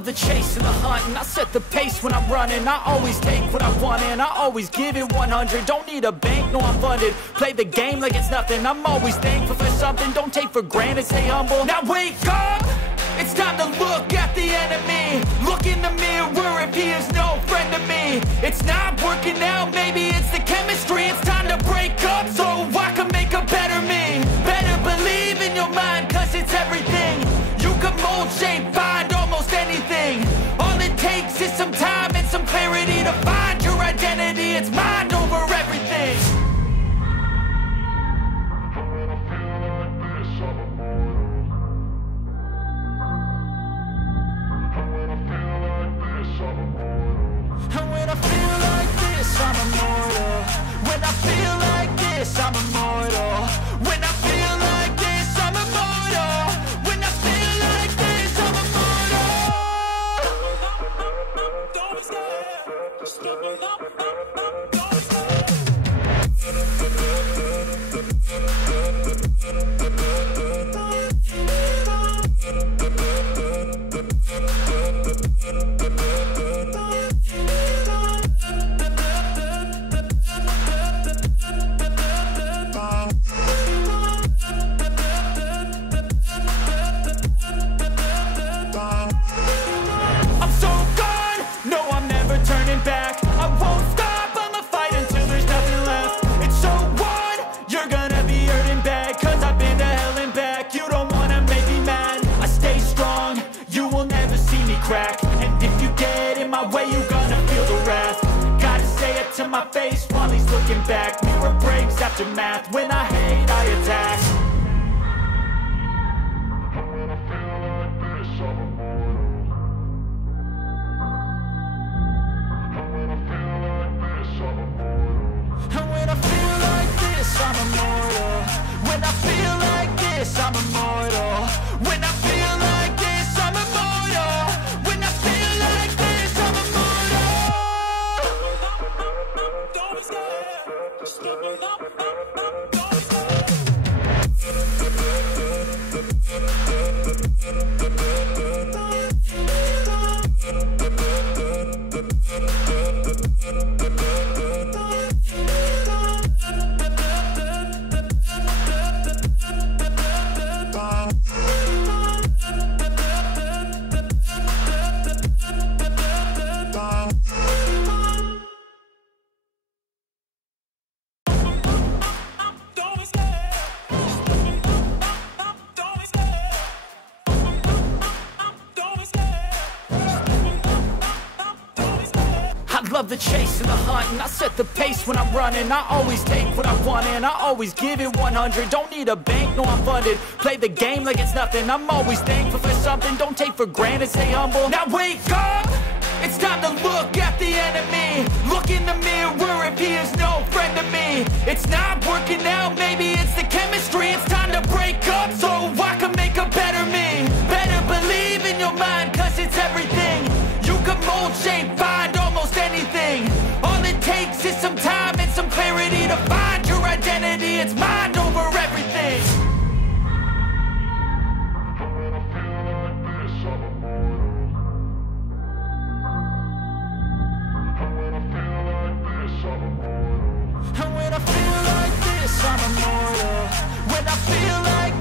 love the chase and the hunt, and I set the pace when I'm running. I always take what I want and I always give it 100. Don't need a bank, no I'm funded. Play the game like it's nothing. I'm always thankful for something. Don't take for granted, stay humble. Now wake up! It's time to look at the enemy. Look in the mirror if he is no friend to me. It's not working out, maybe it's the chemistry. It's time to break up so I can make a better me. Better believe in your mind, cause it's everything. You can mold, shape, find almost anything. All it takes is some time and some clarity to find your identity. It's mind over everything. And when I feel like this, I'm immortal. When I feel like this, I'm immortal. When I feel like this, I'm immortal. When I feel like this, I'm immortal. Don't be scared. Just give me up. Don't be scared. Back. I won't stop, I'ma fight until there's nothing left. It's so what? You're gonna be hurting bad, cause I've been to hell and back. You don't wanna make me mad, I stay strong. You will never see me crack. And if you get in my way, you're gonna feel the wrath. Gotta say it to my face while he's looking back. Mirror breaks after math, when I hate, I attack. I'm immortal. When I feel like this, I'm immortal. When I feel like this, I'm immortal. When I feel like this, I'm immortal. Don't be scared. Just give me up. Don't be scared. Love the chase and the hunt, and I set the pace when I'm running. I always take what I want and I always give it 100. Don't need a bank, no I'm funded. Play the game like it's nothing. I'm always thankful for something. Don't take for granted, stay humble. Now wake up! It's time to look at the enemy. Look in the mirror if he is no friend to me. It's not working out, maybe it's the chemistry. It's time to break up so I can make a better me. Better believe in your mind, cause it's everything. You can mold, shape, find almost anything. All it takes is some time and some clarity to find your identity. It's mind over everything. And when I feel like this, I'm immortal. When I feel like